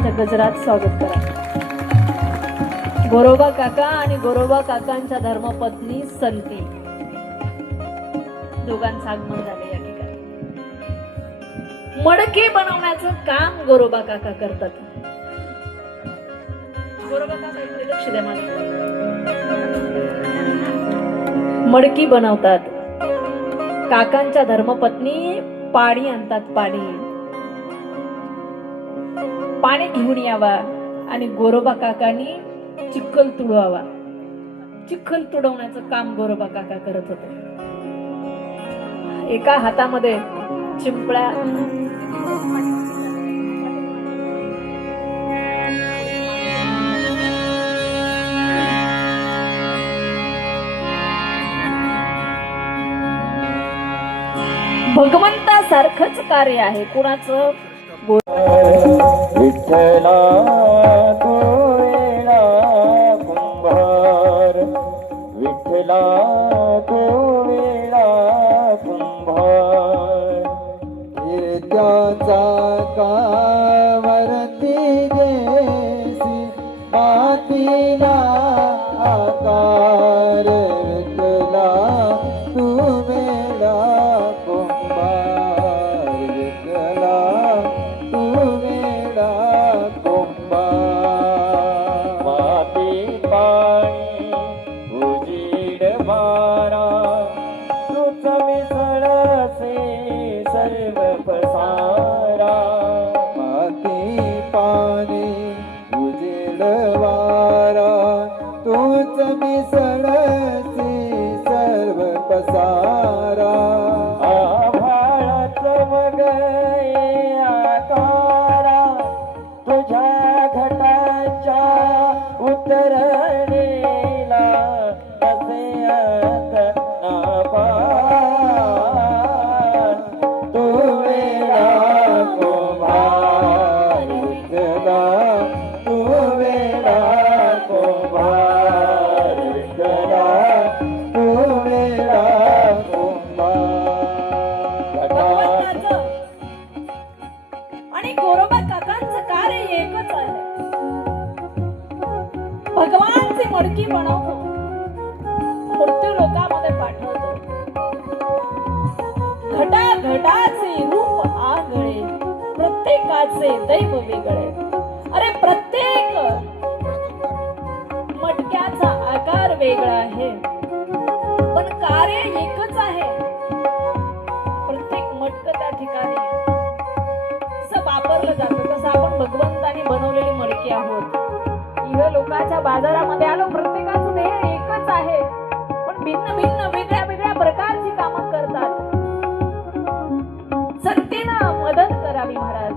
त्यांच्या गजरात स्वागत करा. गोरोबा काका आणि गोरोबा काकांच्या धर्मपत्नी संती दोघांचं आगमन झाले या ठिकाणी. मडके बनवण्याचं काम गोरोबा काका करतात. गोरोबा काका इकडे लक्ष द्या माझ्या. मडकी बनवतात. काकांच्या धर्मपत्नी पाणी आणतात. पाणी घेऊन यावा आणि गोरोबा काकांनी चिखल तुडवावा. चिखल तुडवण्याचं काम गोरोबा काका करत होते. एका हातामध्ये चिंपळ्या भगवंतासारखंच कार्य आहे. कुणाचं? विठ्ठला कोवेळा कुंभार, विठ्ठला कोवेळा कुंभार. त्याचा कावरती देसी मातीला आकार, विठ्ठला तू वेळा कुंभार, विठ्ठला तू वेळा कुंभार. माती पाणी उजीड मारा, तूच मिसळसे सर्व पसारा. माती पाणी उजेड वारा, तूच मिसळसे सर्व पसारा. आभाळात मग ये आकारा, तुझ्या घटाच्या उतरणीला असे ना पार. तू वेळा कुंभार, विठ्ठला तू वेळा कुंभार, विठ्ठला तू वेळा कुंभार. भगवंताचं आणि गोरोबा काकांचं कार्य एकच आहे. भगवानची मडकी बनवतो, मृत्यू लोकामध्ये पाठवतो. घटाघटाचे रूप आगळे, प्रत्येकाचे दैव वेगळे. अरे प्रत्येक मटक्याचा आकार वेगळा आहे, पण कार्य एकच आहे. प्रत्येक मटक त्या ठिकाणी असं वापरलं जातं. तसं आपण भगवंताने बनवलेली मडकी आहोत. इव्ह लोकांच्या बाजारामध्ये आलो, प्रत्येकाचं ध्येय एकच आहे, पण भिन्न भिन्न वेगळ्या वेगळ्या प्रकारची कामं करतात. संतीनं मदत करावी महाराज.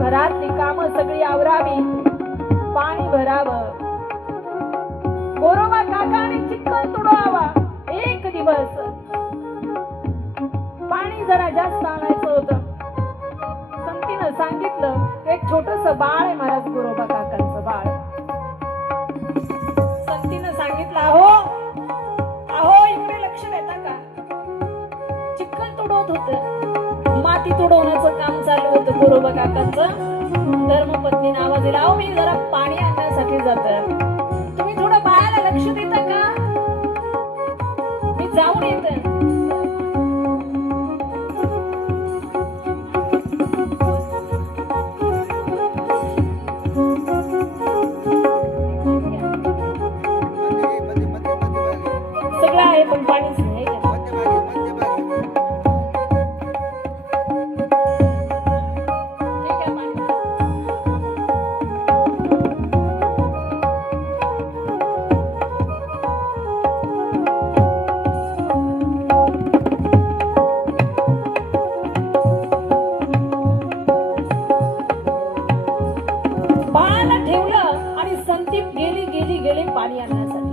घरातली कामं सगळी आवरावी, पाणी भरावं. गोरोबा काकाने चिखल तुडवावा. एक दिवस पाणी जरा जास्त आणायचं होतं. संतीनं सांगितलं, एक छोटस बाळ आहे महाराज, गोरोबा काकांचं बाळ. संतीनं सांगितलं, अहो अहो इकडे लक्ष देता का? चिखल तुडवत होत, माती तुडवण्याचं काम चालू होतं गोरोबा काकांचं. धर्मपत्नीने आवाज दिला, अहो मी जरा पाणी आणण्यासाठी जात, तुम्ही थोडं बाळाला लक्ष देता का? मी जाऊन येते. सगळं आहे पण पाणीच नाही का? ठीक आहे, पाणी. बाळाला ठेवलं आणि संतीप गेली गेली गेली पाणी आणण्यासाठी.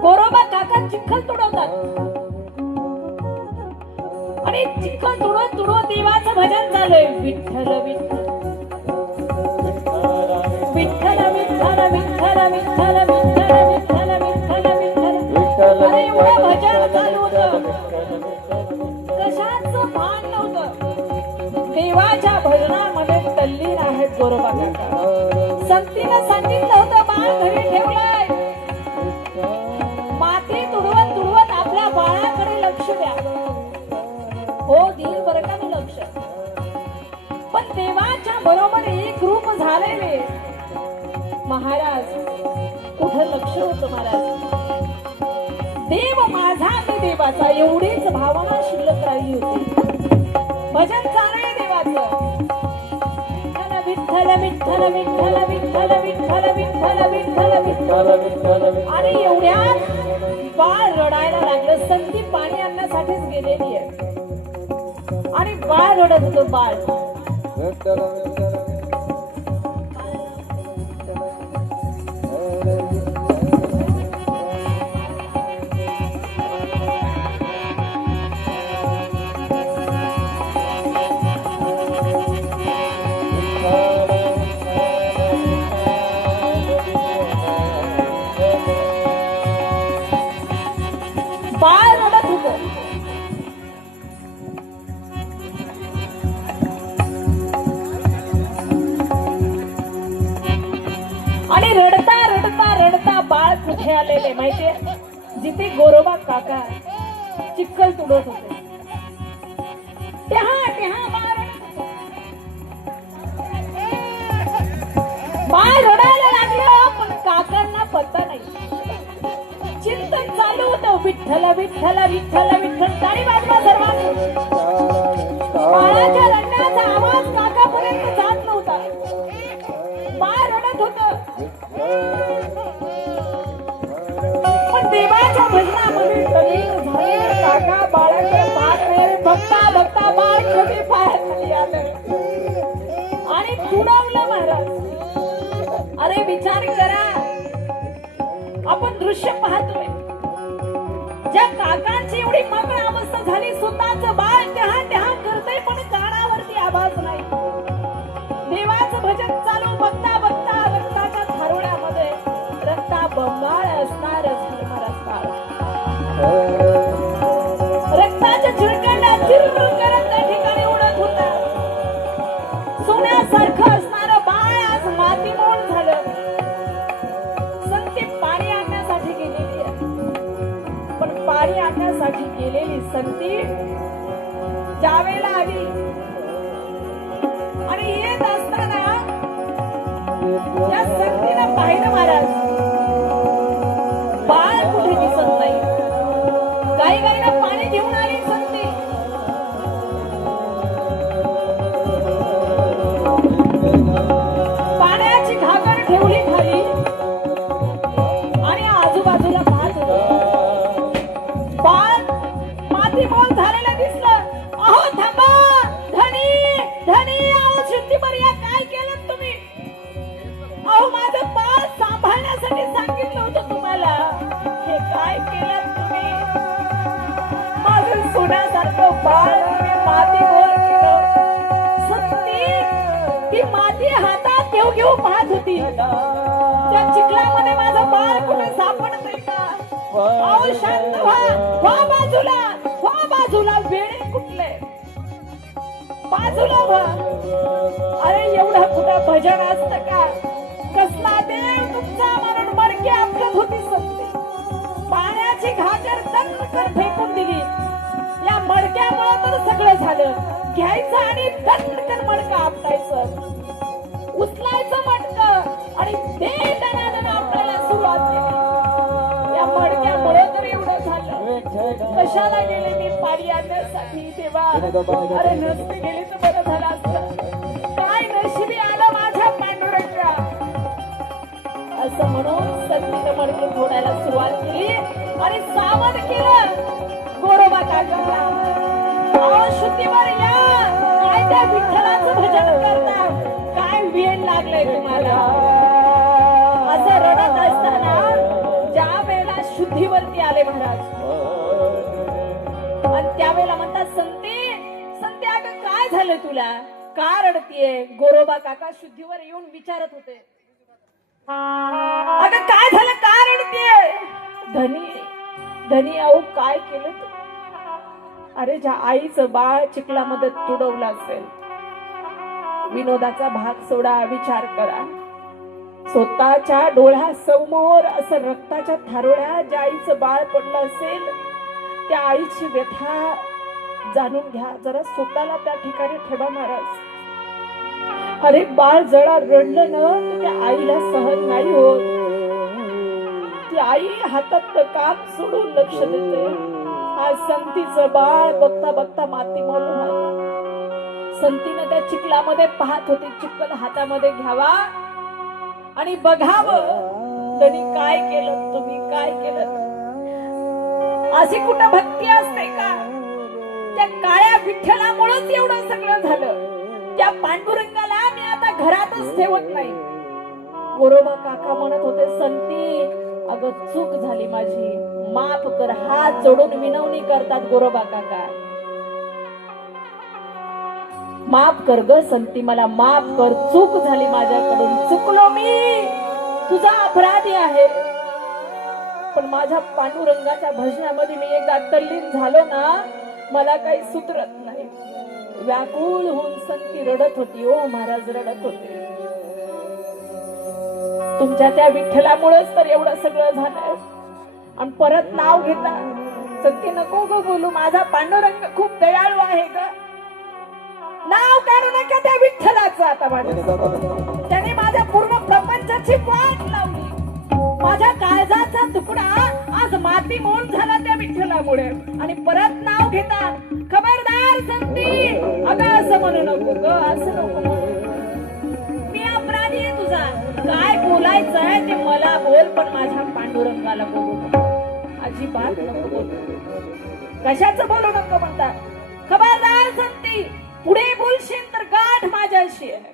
गोरोबा काका चिखल तुडवतात आणि चिखल तुडवत तुडवत देवाचं भजन झालंय. विठ्ठल विठ्ठल विठ्ठल विठ्ठल विठ्ठल विठ्ठल विठ्ठल विठ्ठल विठ्ठल विठ्ठल. अरे एवढं भजन चालू होतं, कशाचं भान नव्हतं. देवाच्या भजनामध्ये तल्लीन आहेत गोरोबा काका. संतीनं सांगितलं होतं बाळ घरी ठेवलंय, माती तुडवत तुडवत आपल्या बाळाकडे लक्ष द्या. हो देईल बरं का मी लक्ष, पण देवाच्या बरोबर एक रूप झालेले महाराज कुठं लक्ष होतं महाराज. देव माझा मी देवाचा एवढीच भावना शिल्लक राहिली होती. भजन चालय देवाचं, विठ्ठल विठ्ठल विठ्ठल विठ्ठल विठ्ठल विठ्ठल विठ्ठल विठ्ठल. आणि एवढ्यात बाळ रडायला लागलं. संधी पाणी आणण्यासाठीच गेलेली आहे आणि बाळ रडत होतं. बाळ बाळ रडत होतं. आणि रडता रडता रडता बाळ कुठे आलेले माहितीये? जिथे गोरोबा काका चिखल तुडत होते तेव्हा बाळ रडत होतं. बाळ रडायला लागलं पण काकांना पत्ता नाही. चिंतन चालू होतं. विठ्ठल विठ्ठल विठ्ठल विठ्ठल. टाळी वाजवा सर्वांनी. बाळाच्या रडण्याचा आवाज काकापर्यंत जात नव्हता. बाळ रडत होतं. पण देवाच्या भजनामध्ये तल्लीन झालेले काका बाळाकडे पाहत नाही. बघता बघता बाळ कमी पायाखाली आलं आणि तुडवलं महाराज. अरे विचार करा, आपण दृश्य पाहतोय. ज्या काकांची एवढी मग्न अवस्था झाली, स्वतःच बाळ त्या करतय पण कानावरती आवाज नाही. देवाचं भजन चालू. बघता बघता रक्ताच्या थारोळ्यामध्ये रक्ता बंबाळ असणारच निर्मळ असणार. रक्ताच्या झिळकांना चिरमुर करत त्या ठिकाणी उडत होता. सोन्यासारखं असणारं बाळ आज मातीमोल झालं. संती पाणी आणण्यासाठी गेलेली आहे, पण पाणी आणण्यासाठी गेलेली संती ज्यावेळेला आली आणि येत असताना या संतीनं पाहिलं महाराज, बाळ कुठे दिसत नाही. काही गाईला पाणी घेऊन आली संती. पाण्याची घागर ठेवली खाली आणि आजूबाजूला पाहत होतं. बाळ मातीमोल झालेलं दिसलं. अहो थांबा, धनी धनी, अहो शुद्धीपर्या काय केलं तुम्ही? अहो माझं बाळ सांभाळण्यासाठी सांगितलं होतं तुम्हाला, हे काय केलं तुम्ही? माझं सोन्यासारखं बाळ तुम्ही मातीमोल केलं. सत्ती ती माती हातात घेऊ पाहत होती. त्या चिखलामध्ये माझं बाळ कुठे सापडतंय का? अहो शांत व्हा बाजूला, वेळे कुठले बाजूला व्हा. अरे एवढं कुठं भजन असतं का? कसला देव तुमचा म्हणून मडकी अपघात होती संती. पाण्याची घागर दणकन फेकून दिली. या मडक्यामुळे तर सगळं झालं. घ्यायचं आणि दणकन मडकं आपटायचं, उचलायचं मडकं आणि दे दणादण आपल्याला सुरुवात केली. या मडक्यामुळे तर एवढं झालं. कशाला गेले मी पाणी आणण्यासाठी देवा? अरे नसते गेले तर बरं झालं असतं. काय नशिबी आलं माझ्या पांडुरंगा. असं म्हणून संतीनं मडके फोडायला सुरुवात केली आणि सावध केलं गोरोबा काकाला. अहो शुद्धीवर या, काय त्या विठ्ठलाचं भजन करता? काय वेळ लागलंय तुम्हाला? असं रडत असताना ज्या वेळेला शुद्धीवरती आले महाराज आणि त्यावेळेला म्हणतात, संते अगं काय झालं तुला? का रडतीये? गोरोबा काका शुद्धीवर येऊन विचारत होते. अगं काय झालं, का रडतीये? धनी अहो काय केलं तू? अरे ज्या आईचं बाळ चिखलामध्ये तुडवलं असेल, विनोदाचा भाग सोडा, विचार करा. स्वतःच्या डोळ्यासमोर असं रक्ताच्या थारोळ्या ज्या आईचं बाळ पडलं असेल, त्या आईची व्यथा जाणून घ्या. जरा स्वतःला त्या ठिकाणी ठेवा महाराज. अरे बाळ जरा रडलं ना तर त्या आईला सहन नाही होत. ती आई हातात काम सोडून लक्ष देते. आज संतीचं बाळ बघता बघता माती मळून संतीनं त्या चिखलामध्ये पाहत होती. चिखल हातामध्ये घ्यावा आणि बघावं त्यांनी काय केलं, तुम्ही काय केलं. अशी कुठं भक्ती असते का? त्या काळ्या विठ्ठलामुळेच एवढं सगळं झालं. त्या पांडुरंगाला मी आता घरातच ठेवत नाही. गोरोबा काका म्हणत होते, संती अगं चूक झाली माझी, माफ कर. हात जोडून विनवणी करतात गोरोबा काका. माफ कर ग संती, मला माफ कर. चूक झाली माझ्याकडून, चुकलो मी, तुझा अपराधी आहे. पण माझ्या पांडुरंगाच्या भजनामध्ये मी एकदा तल्लीन झालो ना, मला काही सुधरत नाही. व्याकुळ होऊन संती रडत होती. ओ महाराज रडत होते. तुमच्या त्या विठ्ठलामुळेच तर एवढं सगळं झालंय. आणि परत नाव घेता संती, नको ग बोलू, माझा पांडुरंग खूप दयाळू आहे ग. नाव काढू नका त्या विठ्ठलाचं. आता माझ्या त्याने माझ्या पूर्ण प्रपंचाची वाट लावली. माझ्या काळजाचा तुकडा आज माती मोल झाला त्या विठ्ठलामुळे. आणि परत नाव घेतात. खबरदार संती, अगं असं म्हणू नको ग, असं नको म्हणू. मी अपराधी आहे तुझा. काय बोलायचं आहे ते मला बोल, पण माझ्या पांडुरंगाला बोलू नको. अजिबात नको बोलू. कशाचं बोलू नको म्हणतात. खबरदार संती, पुढे बोलशील तर गाठ माझ्याशी आहे.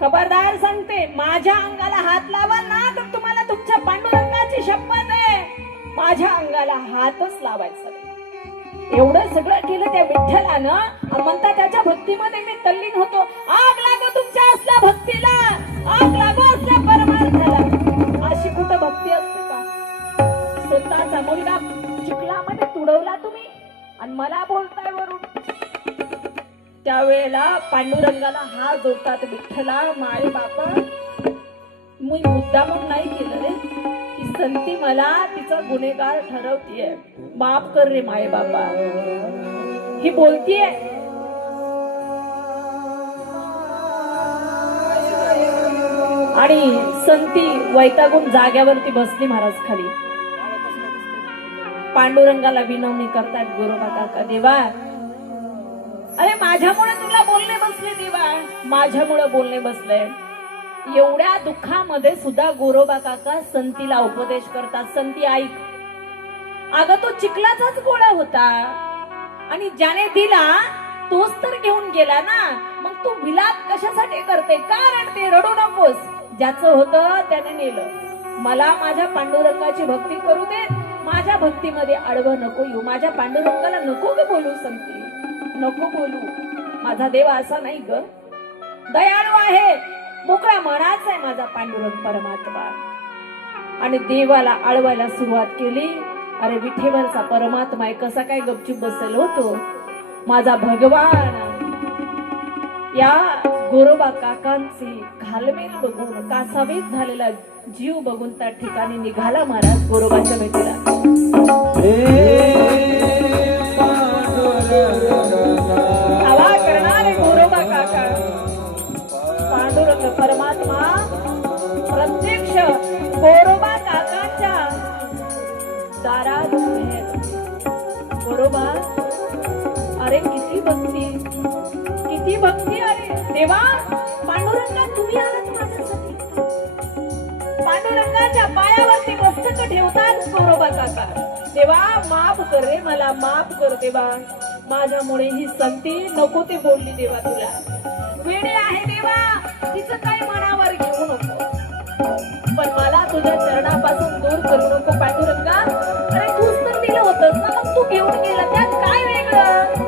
खबरदार सांगते, माझ्या अंगाला हात लावा ना तर तुम्हाला तुमच्या पांडुरंगाची शपथ आहे, माझ्या अंगाला हातच लावायचा नाही. एवढं सगळं केलं त्या विठ्ठलानं. म्हणता त्याच्या भक्तीमध्ये मी तल्लीन होतो. आग लागो तुमच्या असल्या भक्तीला, आग लागो असल्या परमार्थाला. अशी कुठं भक्ती असते का? स्वतःचा मुलगा चिखलामध्ये तुडवला तुम्ही आणि मला बोलताय वरून. त्यावेळेला पांडुरंगाला हात जोडतात. विठ्ठला माय बापा, मी मुद्दामून नाही केलं रे. की संती मला तिचा गुन्हेगार ठरवतीये, माफ कर रे माय बापा, ही बोलतीये. आणि संती वैतागून जाग्यावरती बसली महाराज खाली. पांडुरंगाला विनवणी करतात गोरोबा काका, देवा अरे माझ्यामुळे तुला बोलणे बसले देवा, माझ्यामुळे बोलणे बसले. एवढ्या दुःखामध्ये सुद्धा गोरोबा काका संतीला उपदेश करतात. संती ऐक, अगं तो चिखलाचाच गोळा होता आणि ज्याने दिला तोच तर घेऊन गेला ना. मग तू विलाप कशासाठी करते? का रडते? रडू नकोस. ज्याचं होतं त्याने नेलं. मला माझ्या पांडुरंगाची भक्ती करू दे. माझ्या भक्तीमध्ये आडवं नको येऊ. माझ्या पांडुरंगाला नको ग बोलू संती, नको बोलू. माझा देव असा नाही ग, दयाळू आहे, मोकळा मनाचा आहे माझा पांडुरंग परमात्मा. आणि देवाला आळवायला सुरुवात केली. अरे विठेवरचा परमात्मा आहे, कसा काय गपचूप बसेल होतो माझा भगवान. या गोरोबा काकांची घालमेल बघून, कासावीस झालेला जीव बघून त्या ठिकाणी निघाला महाराज गोरोबाच्या भेटीला. हवा करणारे गोरोबा काका, पांडुरंग परमात्मा प्रत्यक्ष गोरोबा काकांच्या दारात उभे. गोरोबा, अरे किती भक्ती, किती भक्ती. अरे देवा, पांडुरंगा तुम्ही आलात माझ्यासाठी. पांडुरंगाच्या पायावरती मस्तक ठेवतात गोरोबा काका. देवा माफ कर रे मला, माफ कर देवा, माझ्यामुळे ही संती नको ते बोलली देवा तुला. वेडे आहे देवा, तिचं काही मनावर घेऊ नको, पण मला तुझ्या चरणापासून दूर करू नको पांडुरंगा. अरे तूच तर दिलं होतंस ना, मग तू घेऊन गेला, त्यात काय वेगळं?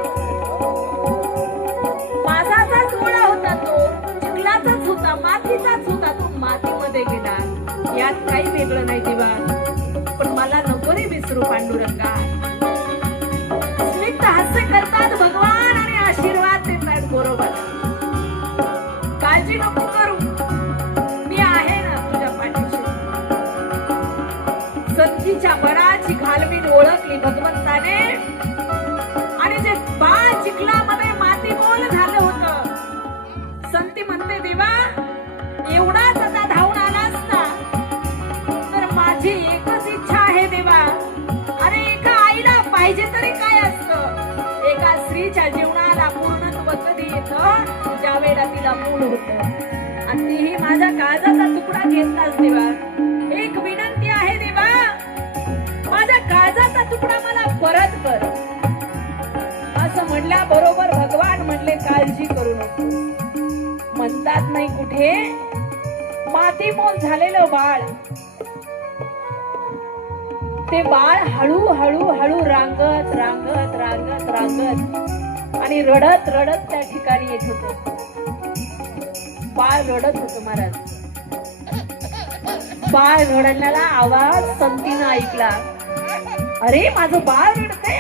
माझाचाच गोळा होता तो, चिखलाचाच होता, मातीचाच होता, तो मातीमध्ये गेला, यात काही वेगळं नाही देवा. पण मला नको रे विसरू पांडुरंगा. स्मित हास्य करतात भगवान आणि आशीर्वाद देतात गोरोबाला. घातली भगवंताने आणि जे बाळ चिखलामध्ये मातीमोल झालं होतं, संती म्हणते देवा एवढाच आता धावून आलास ना, तर माझी एकच इच्छा आहे देवा. अरे एका आईला पाहिजे तरी काय असतं, एका स्त्रीच्या जीवनाला पूर्णत्व कधी येतं, ज्या वेळेला तिला मूल होतं. आणि तीही माझ्या काळजाचा तुकडा घेतलाच देवा. एक विनंती आहे देवा, माझ्या काळजाचा तुकडा मला परत कर. असं म्हणल्याबरोबर भगवान म्हणले काळजी करू नको. म्हणतात नाही कुठे मातीमोल झालेलं बाळ, ते बाळ हळू हळू हळू रांगत रांगत रांगत रांगत आणि रडत रडत त्या ठिकाणी येत होत. बाळ रडत होत महाराज. बाळ रडण्याला आवाज संतीनं ऐकला. अरे माझं बाळ रडते.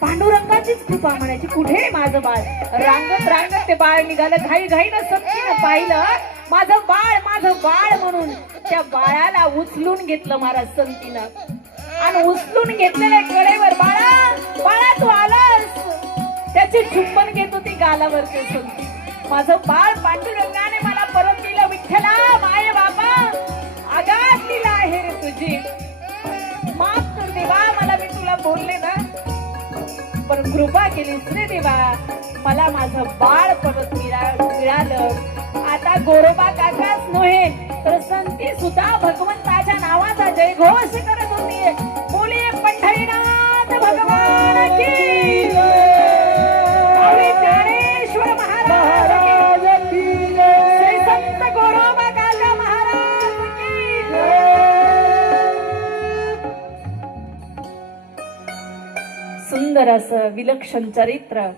पांडुरंगाचीच कृपा म्हणायची. कुठे माझं बाळ. रांगत रांगत ते बाळ निघालं. घाई घाईनं संतीनं पाहिलं माझं बाळ म्हणून त्या बाळाला उचलून घेतलं महाराज संतीनं. आणि उचलून घेतलेल्या कडेवर बाळा तू आलास. त्याची चुंबन घेत होती गालावर ते संती. माझं बाळ पांडुरंगाने मला परत दिलं. विठ्ठला माय बाबा आगातलीला आहे रे तुझी. माफ कर देवा, मला मी तुला बोलले ना, पण कृपा केलीस रे देवा. मला माझं बाळ परत मिळालं. आता गोरोबा काकाच नव्हे तर संती सुद्धा भगवंताच्या नावाचा जयघोष करत होती. बोलिये पंढरीनाथ भगवान की जय. ज्ञानेश्वर महाराज की जय. श्री संत गोरोबा काका महाराज की जय. सुंदर असं विलक्षण चरित्र